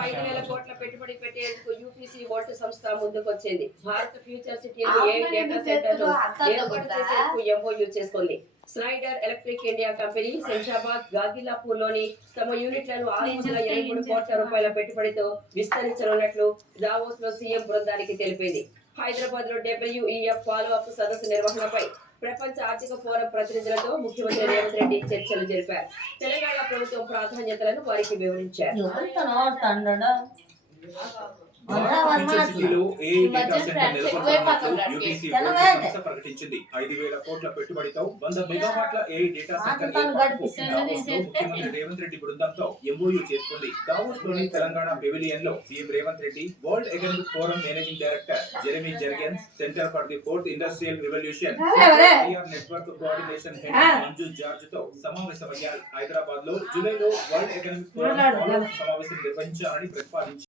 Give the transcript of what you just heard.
5,000 కోట్ల పెట్టుబడి పెట్టేందుకు యూపీసీ వోల్ట్ సంస్థ ముందుకొచ్చింది. భారత్ ఫ్యూచర్ సిటీలో 7 డేటా సెంటర్లు ఏర్పాటు చేసేందుకు ఎంఓయూ చేసుకుంది. Schneider Electric India company Shamshabad, గాగిలాపూర్లోని తమ యూనిట్లను 623 కోట్ల రూపాయల పెట్టుబడితో విస్తరించనున్నట్లు దావోస్ లో సీఎం బృందానికి తెలిపింది. హైదరాబాద్ లో WEF ఫాలో అప్ సదస్సు నిర్వహణపై ప్రపంచ ఆర్థిక ఫోరం ప్రతినిధులతో ముఖ్యమంత్రి రేవంత్ రెడ్డి చర్చలు జరిపారు. తెలంగాణ ప్రభుత్వం ప్రాధాన్యతలను వారికి వివరించారు. ప్రకటించింది. 5,000 కోట్ల పెట్టుబడితో 100 మెగావాట్ల ఏఐ డేటా సెంటర్ ముఖ్యమంత్రి రేవంత్ రెడ్డి బృందంతో ఎంఓయూ చేసుకుంది. దావోస్ లోని తెలంగాణ పెవిలియన్ లో CM Revanth Reddy, World Economic Forum managing director Jeremy Jurgens, Centre for the Fourth Industrial Revolution Network coordination head Manju George తో సమావేశమయ్యారు. హైదరాబాద్ లో జూలైలో వరల్డ్ ఎకనామిక్ ఫోరం సమావేశం నిర్వహించాలని ప్రతిపాదించారు.